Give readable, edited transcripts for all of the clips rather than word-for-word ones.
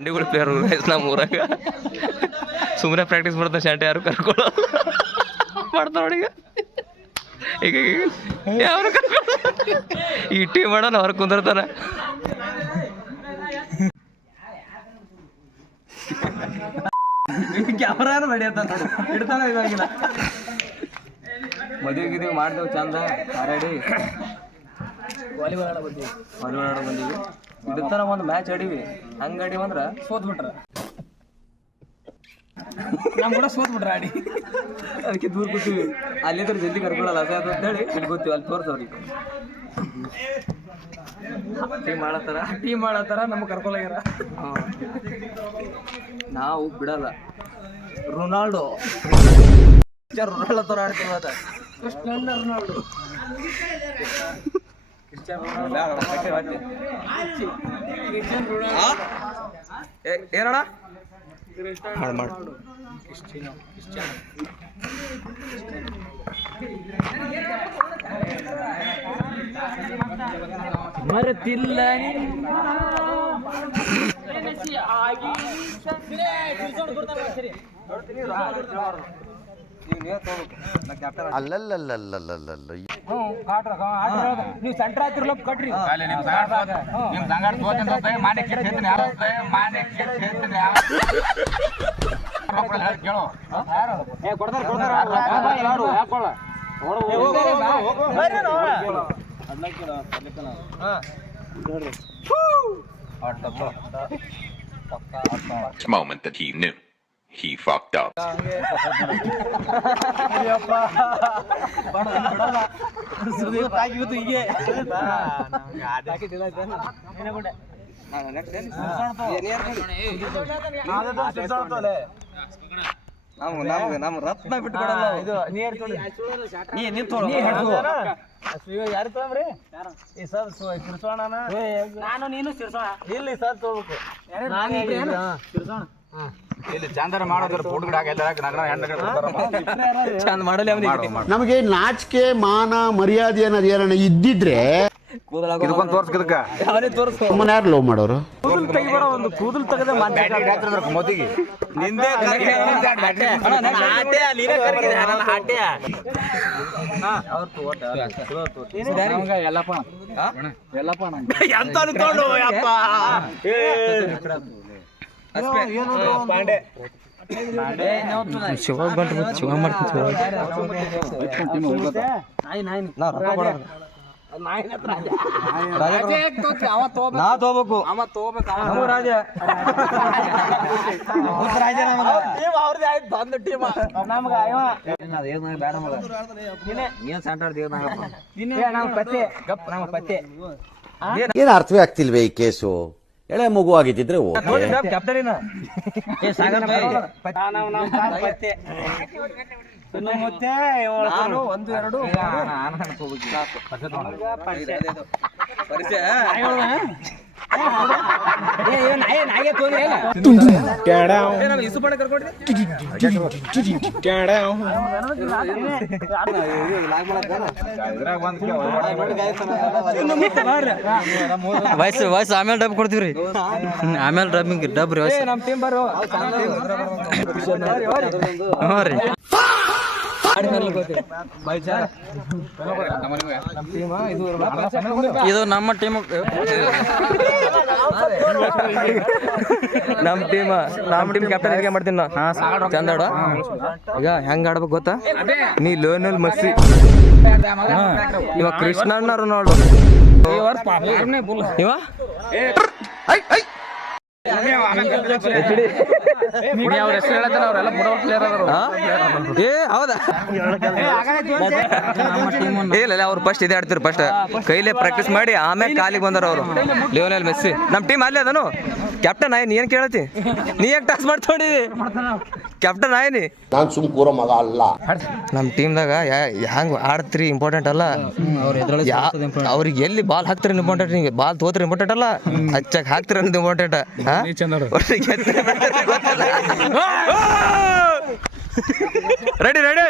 ಚಂಡಿಗಳು player ನಮ್ಮ ಊರಾಗ ಸುಮ್ಮನೆ ಪ್ರಾಕ್ಟೀಸ್ ಮಾಡ್ತಾನೆ ಶಾಂಟಿ ಯಾರು ಕರ್ಕೊಳ್ಳೋ ಮಾಡ್ತಾವ ನೋಡಿ ಈಗ ಯಾರು ಈ ಟೀಮ್ ಮಾಡೋಣ ಹೊರಗೆ ಕುಂದಿರ್ತಾನೆ ಕ್ಯಾಮ್ರಾನ ನಡೆಯತ್ತ ಇಡ್ತಾನ ಇವಾಗಿನ ಮದುವೆ ಗಿದ್ವಿ ಮಾಡ್ತೇವೆ ಚಂದ ಹಾರಾಡಿ ವಾಲಿಬಾಲ್ ಆಡೋ ಬಂದೀವಿ ಇದ್ರ ಒಂದು ಮ್ಯಾಚ್ ಆಡೀವಿ ಹಂಗೆ ಆಡಿ ಅಂದ್ರೆ ಸೋತ್ಬಿಟ್ರ ನಮ್ಮ ಕೂಡ ಸೋತ್ಬಿಟ್ರ ಆಡಿ ಅದಕ್ಕೆ ದೂರ ಕೂತೀವಿ ಅಲ್ಲಿದ್ರೆ ಜಲ್ದಿ ಕರ್ಕೊಳ್ಳಲ್ಲ ಅದ ಅಂತೇಳಿ ಇಲ್ಲಿ ಕೂತೀವಿ ಅಲ್ಲಿ ತೋರ್ಸವ್ರಿಗೆ ಟೀಮ್ ಮಾಡತ್ತಾರ ನಮ್ಗೆ ಕರ್ಕೊಳಗ್ಯಾರ ನಾವು ಬಿಡಲ್ಲ ರೊನಾಲ್ಡೋ ತರ ಆಡ್ತೀವಿ ಅದ ಕ್ರಿಸ್ಟಿಯಾನೋ ರೊನಾಲ್ಡೋ ಏನಣ್ಣ ಮರೆತಿಲ್ಲ ನೀವು centre ಆಯ್ತಿರ್ಲ ಕಟ್ರಿ moment that he knew he fucked up. ನಮ್ಮ ರತ್ನ ಬಿಟ್ಕೊಡಲ್ಲ ಯಾರು ತೊಗೊಂಡ್ರಿ ಈ ಸರ್ ಸಿರ್ಸೋಣ ನಾನು ನೀನು ಸಿರ್ಸೋಣ ಇಲ್ಲಿ ಸರ್ ತೊಗೋಬೇಕು ಇಲ್ಲಿ ಚಂದರ ಮಾಡೋದ್ರ ಚಂದ ಮಾಡಲಿ ಅವನಿಗೆ ನಮಗೆ ನಾಚಿಕೆ ಮಾನ ಮರ್ಯಾದೆ ಅನ್ನೋದು ಏನಾರ ಇದ್ದಿದ್ರೆ ಸುಮ್ಮನೆ ಯಾರು ಲವ್ ಮಾಡೋರು ಒಂದು ಕೂದಲು ತೆಗೆದ ಮೋದಿಗೆ ನಿಂದೆ ಶಿವ ಬಂದ್ರೆ ಶಿವ ಮಾಡ್ತೀನಿ ನಾ ತಗೋಬೇಕು ರಾಜ ಅವ್ರದೇ ಆಯ್ತು ಬಂದು ಟೀಮ್ ನಮ್ಗೆ ಪತ್ತೆ ಏನು ಅರ್ಥವೇ ಆಗ್ತಿಲ್ವೇ ಈ ಕೇಸು ಎಳೆ ಮಗು ಆಗಿದ್ದಿದ್ರೆ ಕ್ಯಾಪ್ಟನ್ ನಾನು ಒಂದು ಎರಡು ವಯಸ್ಸು ಆಮೇಲೆ ಡಬ್ ಕೊಡ್ತೀವ್ರಿ ಆಮೇಲೆ ಡಬ್ರಿ ವಯಸ್ಸು ನಮ್ಮ ಟೀಮ್ ಬರೋ ಹ್ಞೂ ರೀ ಇದು ನಮ್ಮ ಟೀಮ್ ಕ್ಯಾಪ್ಟನ್ ಹೇಗೆ ಮಾಡ್ತೀನಿ ನಾ ಚಂದ ಆಡ ಈಗ ಹೆಂಗ್ ಆಡ್ಬೇಕು ಗೊತ್ತಾ ನೀ ಲೋನಲ್ ಮಸ್ಸಿ ಇವಾಗ ಕೃಷ್ಣಣ್ಣ ರೊನಾಲ್ಡೋ ಇವ ಇಲ್ಲ ಅವ್ರು ಫಸ್ಟ್ ಇದೇ ಆಡ್ತಿರು ಫಸ್ಟ್ ಕೈಲೇ ಪ್ರಾಕ್ಟೀಸ್ ಮಾಡಿ ಆಮೇಲೆ ಕಾಲಿಗೆ ಬಂದಾರ ಅವರು ಲಿಯೋನೆಲ್ ಮೆಸ್ಸಿ ನಮ್ಮ ಟೀಮ್ ಅಲ್ಲೇ ಅದನು ಕ್ಯಾಪ್ಟನ್ ಆಯ್ ನೀ ಏನ್ ಕೇಳತಿ ನೀ ಯಾಕೆ ಟಾಸ್ ಮಾಡ್ಕೊಂಡಿದಿ ಕ್ಯಾಪ್ಟನ್ ಆಯ್ನಿ ನಾನು ಸುಮ್ ಕೂರೋ ಮಗ ಅಲ್ಲ ನಮ್ಮ ಟೀಮ್ದಾಗ ಹ್ಯಾಂಗ ಆಡ್ತೀರಿ ಇಂಪಾರ್ಟೆಂಟ್ ಅಲ್ಲ ಅವ್ರಿಗೆ ಎಲ್ಲಿ ಬಾಲ್ ಹಾಕ್ತಿರಿ ಇಂಪಾರ್ಟೆಂಟ್ ನಿಂಗೆ ಬಾಲ್ ತೋತ್ರಿ ಇಂಪಾರ್ಟೆಂಟ್ ಅಲ್ಲ ಹಚ್ಚಾಕ್ ಹಾಕ್ತಿರ ಅನ್ನೋದು ಇಂಪಾರ್ಟೆಂಟ್ ರೆಡಿ ರೆಡಿ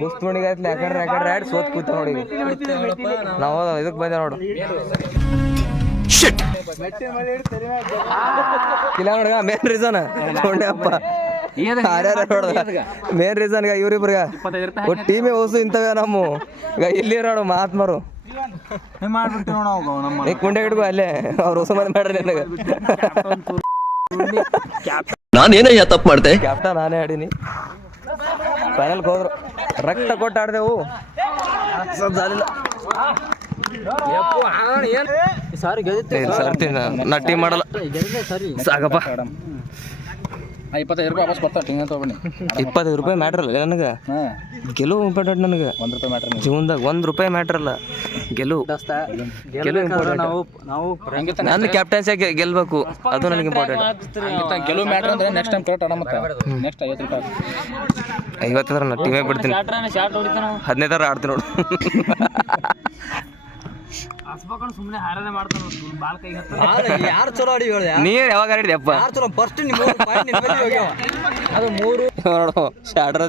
ಪುಸ್ತ್ ನೋಡಿಗಾಯ್ತಲ್ಲ ಯಾಕಂದ್ರೆ ಯಾಕಂದ್ರೆ ಆಡಿ ಸೋತ್ ಕೂತ ನೋಡಿ ನಾವು ಇದಕ್ಕೆ ಬಂದೆ ನೋಡು ಇಲ್ಲ ನೋಡ್ಗ ಮೇನ್ ರೀಸನ್ ನೋಡ್ಯಪ್ಪ ಮೇನ್ ರೀಸನ್ ಇವ್ರಿಬ್ರಿಗ ಒಟ್ಟು ಟೀಮೇ ಹೊಸು ಇಂಥವೇ ನಮ್ಮ ಈಗ ಇಲ್ಲಿ ನೋಡು ಮಹಾತ್ಮರು ಕುಂಡೆ ಹಿಡ್ಕೊ ಅಲ್ಲೇ ಅವ್ರು ಹೊಸ ಮಂದಿ ಮಾಡ್ರಿ ನನಗೆ ನಾನೇನಯ್ಯ ತಪ್ಪು ಮಾಡ್ದೆ? ಕ್ಯಾಪ್ಟನ್ ನಾನೇ ಆಡೀನಿ ಫೈನಲ್ಗೆ ಹೋದ್ರು ರಕ್ತ ಕೊಟ್ಟು ಆಡ್ದೆವು ನಾ ಟೀಮ್ ಮಾಡಲ್ಲ ಸಾಕಪ್ಪ 25 ರೂಪಾಯಿ ವಾಪಸ್ ಕೊಡ್ತಾ ಟೀಮ್ ತಗೊಂಡು 25 ರೂಪಾಯಿ ಮ್ಯಾಟ್ರ್ ಅಲ್ಲ ನನಗೆ ಗೆಲುವು ಇಂಪಾರ್ಟೆಂಟ್ ನನಗೆ $1 ಮ್ಯಾಟ್ರ್ ಜೀವನದಾಗ $1 ಮ್ಯಾಟ್ರ್ ಅಲ್ಲ ಗೆಲುವು ಇಂಪಾರ್ಟೆಂಟ್ ನಂದು ಕ್ಯಾಪ್ಟನ್ಸಿ ಗೆಲ್ಬೇಕು ಅದು ನನಗೆ ಇಂಪಾರ್ಟೆಂಟ್ ಗೆಲುವು ಮ್ಯಾಟ್ರ್ ಅಂದ್ರೆ ನೆಕ್ಸ್ಟ್ ಟೈಮ್ ಕರೆಕ್ಟ್ ಆಡ ಮತ್ತೆ ನೆಕ್ಸ್ಟ್ 50 ರೂಪಾಯಿ 50 ನಾ ಟೀಮೇ ಬಿಡ್ತೀನಿ 15 ಆಡ್ತೀನಿ ನೋಡು ಯಾರು ಚಲೋ ಆಡಿ ನೀರು ಯಾವಾಗ ಆಡಿದ್ಯಪ್ಪ ಫಸ್ಟ್ ಅದು 3 ನೋಡು ಶಾಡ್ರ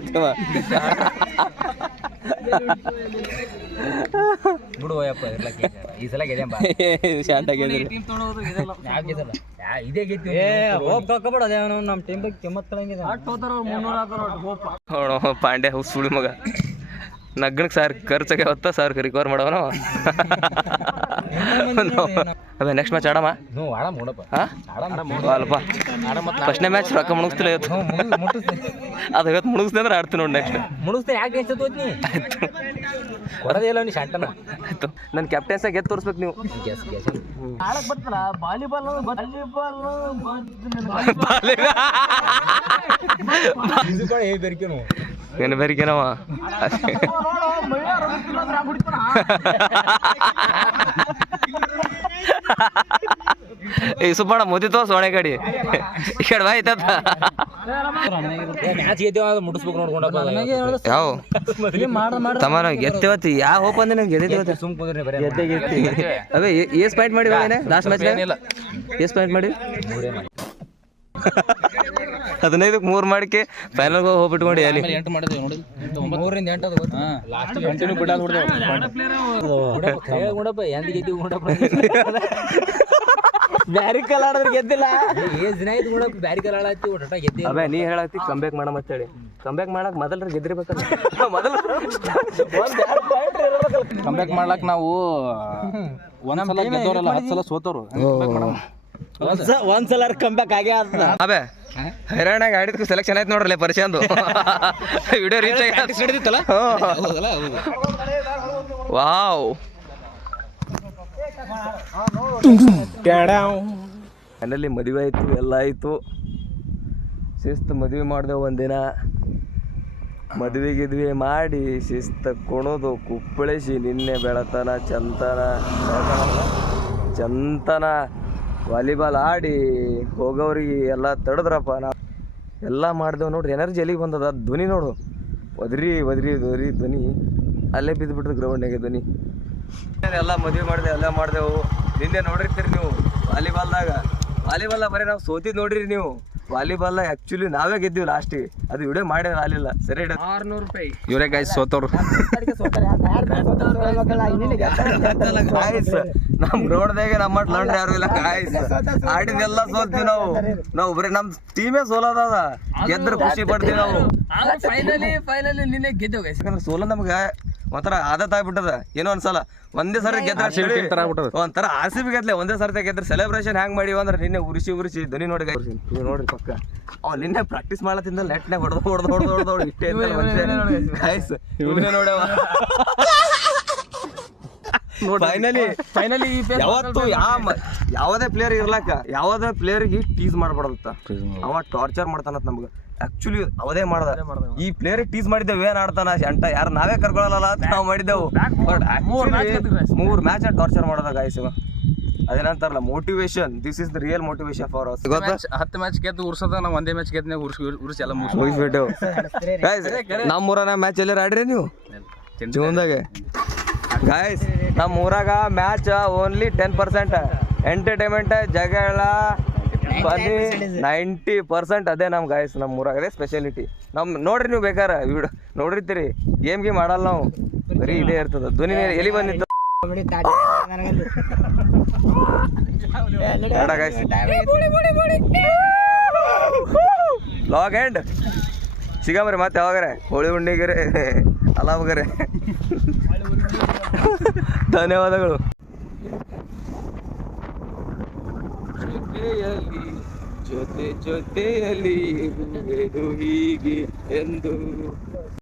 ಬಿಡು ಹೋಯಪ್ಪ ಈ ಸಲ ಗೆದ್ದೆ ಶಾಂಟ ಗೆದ್ರಿ ಇದೇ ಗೆದ್ದು ಹೋಪ್ ಕಳ್ಕೊಬೇಡ ಅದೇ ನಮ್ಮ ಟೀಮ್ ಬಗ್ಗೆ ಕೆಮ್ಮತ್ ಕಳಂಗಿದೆ ನೋಡು ಪಾಂಡ್ಯ ಸುಳಿ ಮಗ ನಗ್ನಕ್ಕೆ ಸಾವಿರ ಖರ್ಚಾಗೆ ಹೊತ್ತ ಸಾವಿರ ರಿಕವರ್ ಮಾಡವನ ಅದೇ ನೆಕ್ಸ್ಟ್ ಮ್ಯಾಚ್ ಆಡಮ್ಮ ಅಲ್ಪ ಫಸ್ಟ್ನೇ ಮ್ಯಾಚ್ ರೊಕ್ಕ ಮುಣಿಸ್ತಿಲ್ಲ ಇವತ್ತು ಅದು ಇವತ್ತು ಮುಣಿಸ್ದೆ ಅಂದ್ರೆ ಆಡ್ತೀನಿ ನೋಡಿ ನೆಕ್ಸ್ಟ್ ಮುಣಿಸ್ತೆ ಯಾಕೆ ಎಷ್ಟೊತ್ತು ಕೊಡೋದಿಲ್ಲ ನೀ ಶಾಂಟನ ಆಯ್ತು ನನ್ನ ಕ್ಯಾಪ್ಟನ್ಸಾಗಿ ಗೆದ್ದು ತೋರಿಸ್ಬೇಕು ನೀವು ಏನು ಬೇರಿಕೆನವ ಈ ಸುಬ್ಬಣ್ಣ ಮುದಿ ತೋರ್ಸ್ ಒಣೆ ಕಡಿ ಈ ಕಡೆ ಬಾ ಆಯ್ತದ ಮ್ಯಾಚ್ ಗೆದ್ದೇವ ಮುಟ್ಟಿಸ್ಬೇಕು ನೋಡ್ಕೊಂಡಪ್ಪ ಯಾವ ತಮ್ಮ ನಾವು ಗೆದ್ದೇವತ್ತು ಯಾವ ಹೋಪ್ ಅಂದ್ರೆ ನಾವು ಗೆದ್ದಿದ್ದೇವತ್ತು ಸುಮ್ ಕುಂದ್ರಿ ಬರೀ ಗೆದ್ದೆ ಅವೇ ಏಸ್ ಪಾಯಿಂಟ್ ಮಾಡಿ ಲಾಸ್ಟ್ ಮ್ಯಾಚ್ ಏಸ್ ಪಾಯಿಂಟ್ ಮಾಡಿ 15ಕ್ಕೆ 3 ಮಾಡಿಕೆ ಫೈನಲ್ ಹೋಗ್ಬಿಟ್ಕೊಂಡು ಅಲ್ಲಿ 8 ಮಾಡಿದ್ವಿ ನೋಡಿ 3ರಿಂದ 8 ಅದು ಲಾಸ್ಟ್ ಕಂಟಿನ್ಯೂ ಬಿಡಾಲ್ ಹೊಡೆದ ಗುಂಡಪ್ಪ ಎಂದ ಗೆದ್ದಿ ಗುಂಡಪ್ಪ ಬ್ಯಾರಿ ಕಲ್ ಆಡಿದ್ರೆ ಗೆದ್ದಿಲ್ಲ ಏಸ್ ದಿನ ಆಯ್ತು ಗುಂಡಪ್ಪ ಬ್ಯಾರಿ ಕಲ್ ಆಡತ್ತಿ ಒಟ್ಟ ಗೆದ್ದಿ ಅವೇ ನೀ ಹೇಳತ್ತಿ ಕಂಬ್ಯಾಕ್ ಮಾಡ ಅಂತೇಳಿ ಕಂಬ್ಯಾಕ್ ಮಾಡಕ್ ಮೊದಲ್ರ ಗೆದ್ದಿರ್ಬೇಕಲ್ಲ ಮೊದಲು ಕಂಬ್ಯಾಕ್ ಮಾಡ್ಲಕ್ ನಾವು ಒಂದ್ಸಲ ಗೆದ್ದವ್ರಲ್ಲ 10 ಸಲ ಸೋತವ್ರು ಒಂದ್ಸಲ ಕಂಬ್ಯಾಕ್ ಆಗೇ ಅಬೇ ಹೈರಾಣಾಗ ಆಡಿದ್ಕು ಸೆಲೆಕ್ಷನ್ ಆಯ್ತು ನೋಡ್ರಲ್ಲ ಪರಿಚಯಂದು ವಿಡಿಯೋ ರೀಚ್ ಆಗಿತ್ತಲ್ಲ ವಾವ್ ಮನೇಲಿ ಮದುವೆ ಆಯ್ತು ಎಲ್ಲ ಆಯ್ತು ಶಿಸ್ತು ಮದುವೆ ಮಾಡ್ದೆವು ಒಂದಿನ ಮದುವೆ ಮಾಡಿ ಶಿಸ್ತು ಕುಣದು ಕುಪ್ಪಳಿಸಿ ನಿನ್ನೆ ಬೆಳತನ ಚಂತನ ವಾಲಿಬಾಲ್ ಆಡಿ ಹೋಗೋರಿಗೆ ಎಲ್ಲ ತಡೆದ್ರಪ್ಪ ನಾವು ಎಲ್ಲ ಮಾಡ್ದೇವು ನೋಡ್ರಿ ಎನರ್ಜಿ ಎಲ್ಲಿಗೆ ಬಂದದ ಧ್ವನಿ ನೋಡು ಒದರಿ ಧ್ವನಿ ಅಲ್ಲೇ ಬಿದ್ದುಬಿಟ್ರು ಗ್ರೌಂಡ್ನಾಗೆ ಧ್ವನಿ ಎಲ್ಲ ಮದುವೆ ಮಾಡಿದೆ ಎಲ್ಲ ಮಾಡ್ದೆವು ನಿನ್ನೆ ನೋಡಿರ್ತೀರಿ ನೀವು ವಾಲಿಬಾಲ್ದಾಗ ಬರೀ ನಾವು ಸೋತಿದ್ದು ನೋಡ್ರಿ ನೀವು ವಾಲಿಬಾಲ್ ಆ್ಯಕ್ಚುಲಿ ನಾವೇ ಗೆದ್ದೀವಿ ಲಾಸ್ಟಿಗೆ ಅದು ವಿಡಿಯೋ ಮಾಡಿ ಆಲಿಲ್ಲ ಸರಿ 600 ರೂಪಾಯಿ ಇವರೇ ಗಾಯ್ಸ್ ಸೋತವ್ರು ಗಾಯ್ಸ್ ನಮ್ಮ ಗ್ರೌಂಡ್ದಾಗೆ ನಮ್ಮ ಲಂಡ್ರಿ ಯಾರು ಇಲ್ಲ ಗಾಯ್ಸ್ ಆಡಿದೆಲ್ಲ ಸೋಲ್ತೀವಿ ನಾವು ಬರೀ ನಮ್ಮ ಟೀಮೇ ಸೋಲೋದ ಗೆದ್ರೆ ಖುಷಿ ಪಡ್ತೀವಿ ನಾವು ಫೈನಲಿ ನಿನ್ನೆ ಗೆದ್ದೇವು ಯಾಕಂದ್ರೆ ಸೋಲ ನಮ್ಗೆ ಒಂಥರ ಆದತ್ ಆಗ್ಬಿಟ್ಟದ ಏನೋ ಅನ್ಸಲ್ಲ ಒಂದೇ ಸರಿ ಗೆದ್ರೆ ಒಂಥರ RCB ಗೆದ್ಲೆ ಒಂದೇ ಸರ್ತಿ ಗೆದ್ರೆ ಸೆಲೆಬ್ರೇಷನ್ ಹ್ಯಾಂಗ್ ಮಾಡಿವ ಅಂದ್ರೆ ನಿನ್ನೆ ಉರಿಸಿ ಧ್ವನಿ ನೋಡಿ ನೋಡ್ರಿ ಪಕ್ಕ ಅವ್ ನಿನ್ನೆ ಪ್ರಾಕ್ಟೀಸ್ ಮಾಡತ್ತಿಂದ ನೆಟ್ನಾಗ ಹೊಡೆದು ಇಷ್ಟೇ ಗಾಯ್ಸ್ ಇವನೇ ನೋಡವ ಫೈನಲಿ ಯಾವತ್ತು ಯಾವುದೇ ಪ್ಲೇಯರ್ ಇರ್ಲಾಕ ಯಾವುದೇ ಪ್ಲೇಯರ್ಗೆ ಟೀಸ್ ಮಾಡ್ಬಾರ್ದತ್ತ ಅವ ಟಾರ್ಚರ್ ಮಾಡ್ತಾನತ್ ನಮ್ಗೆ ಆಕ್ಚುಲಿ ಅವದೇ ಮಾಡ್ದ ಈ ಪ್ಲೇಯರ್ ಟೀಸ್ ಮಾಡಿದ್ದೇವೆ ಏನ್ ಆಡ್ತಾನ ಅಂಟ ಯಾರು ನಾವೇ ಕರ್ಕೊಳ್ಳಲ್ಲ ಅಂತ ನಾವು ಮಾಡಿದ್ದೆವು ಬಟ್ 3 ಮ್ಯಾಚ್ ಟಾರ್ಚರ್ ಮಾಡೋದ ಗಾಯ್ಸ್ ಅದೇನಂತಾರಲ್ಲ motivation this is the real motivation for us 10 match ಗೆದ್ದು ಉರ್ಸದ ನಾವು ಒಂದೇ ಮ್ಯಾಚ್ ಗೆದ್ನೆ ಉರ್ಸಿ ಎಲ್ಲ ಮುಗಿಸ್ಬಿಟ್ಟು ನಮ್ಮೂರಾನ ಮ್ಯಾಚ್ ಎಲ್ಲಾರು ಆಡ್ರಿ ನೀವು ಜೀವನದಾಗೆ ಗಾಯ್ಸ್ ನಮ್ಮ ಊರಾಗ ಮ್ಯಾಚ್ ಓನ್ಲಿ 10% ಎಂಟರ್ಟೈನ್ಮೆಂಟ್ ಜಗಳ ಬನ್ನಿ 90% ಅದೇ ನಮ್ಮ ಗಾಯ್ಸ್ ನಮ್ಮ ಊರಾಗ ಅದೇ ಸ್ಪೆಷಾಲಿಟಿ ನೋಡ್ರಿ ನೀವು ಬೇಕಾರೆ ವಿಡಿಯೋ ನೋಡಿರ್ತೀರಿ ಗೇಮ್ ಮಾಡಲ್ಲ ನಾವು ಬರೀ ಇದೇ ಇರ್ತದ ಧ್ವನಿ ಎಲ್ಲಿ ಬಂದಿತ್ತು ಲಾಗ್ ಎಂಡ್ ಸಿಗಮ್ರಿ ಮತ್ತೆ ಯಾವಾಗರೆ ಹೋಳಿ ಹುಣ್ಣಿಗೆರೆ ಅಲಾವಗರೆ ಧನ್ಯವಾದಗಳು ಜೊತೆಯಲ್ಲಿ ಹೀಗೆ ಎಂದು